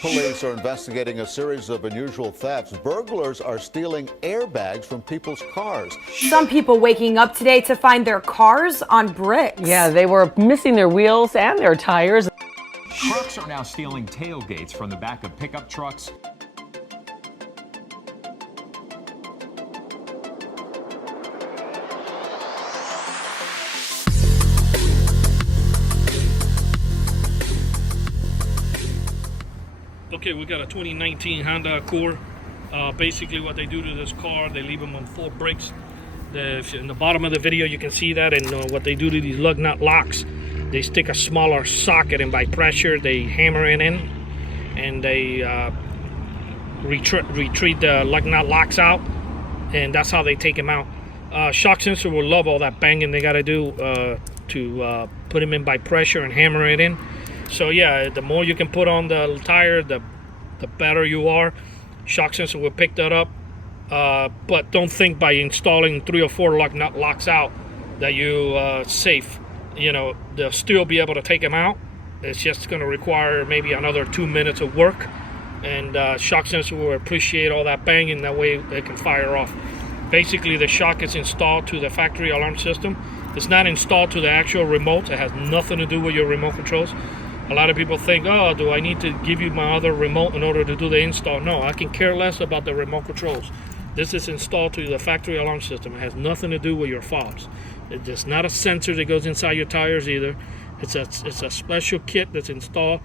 Police are investigating a series of unusual thefts. Burglars are stealing airbags from people's cars. Some people waking up today to find their cars on bricks. Yeah, they were missing their wheels and their tires. Trucks are now stealing tailgates from the back of pickup trucks. Okay, we got a 2019 Honda Accord. Basically what they do to this car, they leave them on full brakes. In the bottom of the video you can see that, and what they do to these lug nut locks, they stick a smaller socket, and by pressure they hammer it in, and they retreat the lug nut locks out, and that's how they take them out. Shock sensor will love all that banging they got to do to put them in by pressure and hammer it in. So yeah, the more you can put on the tire, the better you are. Shock sensor will pick that up, but don't think by installing 3 or 4 lug nut locks out that you safe. You know, they'll still be able to take them out. It's just going to require maybe another 2 minutes of work, and shock sensor will appreciate all that banging. That way it can fire off. Basically, the shock is installed to the factory alarm system. It's not installed to the actual remote. It has nothing to do with your remote controls. A lot of people think, oh, do I need to give you my other remote in order to do the install? No, I can care less about the remote controls. This is installed to the factory alarm system. It has nothing to do with your fobs. It's not a sensor that goes inside your tires either. It's a special kit that's installed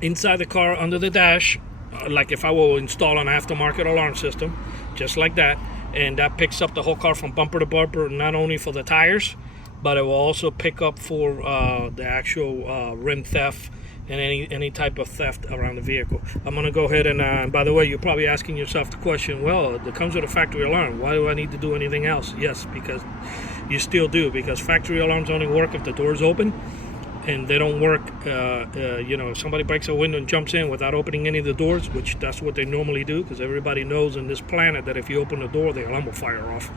inside the car under the dash, like if I will install an aftermarket alarm system, just like that. And that picks up the whole car from bumper to bumper, not only for the tires, but it will also pick up for the actual rim theft and any type of theft around the vehicle. I'm going to go ahead and, by the way, you're probably asking yourself the question, well, it comes with a factory alarm. Why do I need to do anything else? Yes, because you still do, because factory alarms only work if the door's open, and they don't work, you know, if somebody breaks a window and jumps in without opening any of the doors, which that's what they normally do, because everybody knows in this planet that if you open the door, the alarm will fire off.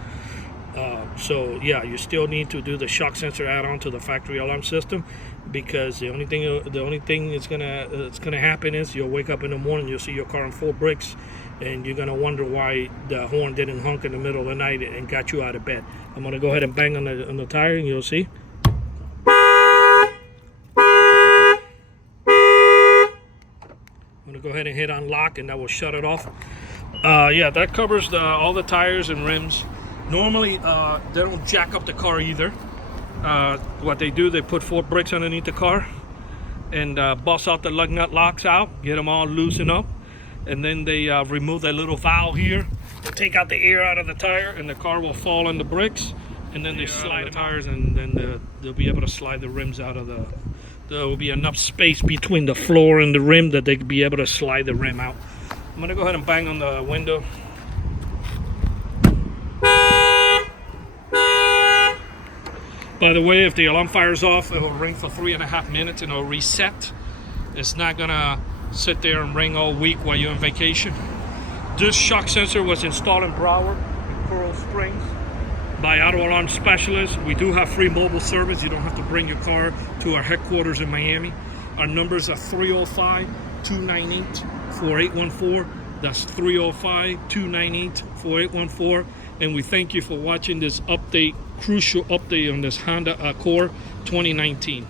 So yeah, you still need to do the shock sensor add-on to the factory alarm system, because the only thing that's gonna happen is you'll wake up in the morning, you'll see your car on full brakes, and you're gonna wonder why the horn didn't honk in the middle of the night and got you out of bed. I'm gonna go ahead and bang on the tire, and you'll see. I'm gonna go ahead and hit unlock, and that will shut it off. Yeah, that covers all the tires and rims. Normally, they don't jack up the car either. What they do, they put 4 bricks underneath the car and bust out the lug nut locks out, get them all loosened up, and then they remove that little valve here. They take out the air out of the tire, and the car will fall on the bricks, and then they slide the tires, and then they'll be able to slide the rims out of the... There will be enough space between the floor and the rim that they could be able to slide the rim out. I'm gonna go ahead and bang on the window. By the way, if the alarm fires off, it will ring for 3.5 minutes and it'll reset. It's not gonna sit there and ring all week while you're on vacation. This shock sensor was installed in Broward, in Coral Springs, by Auto Alarm Specialists. We do have free mobile service. You don't have to bring your car to our headquarters in Miami. Our numbers are 305-298-4814. That's 305-298-4814. And we thank you for watching this update, crucial update on this Honda Accord 2019.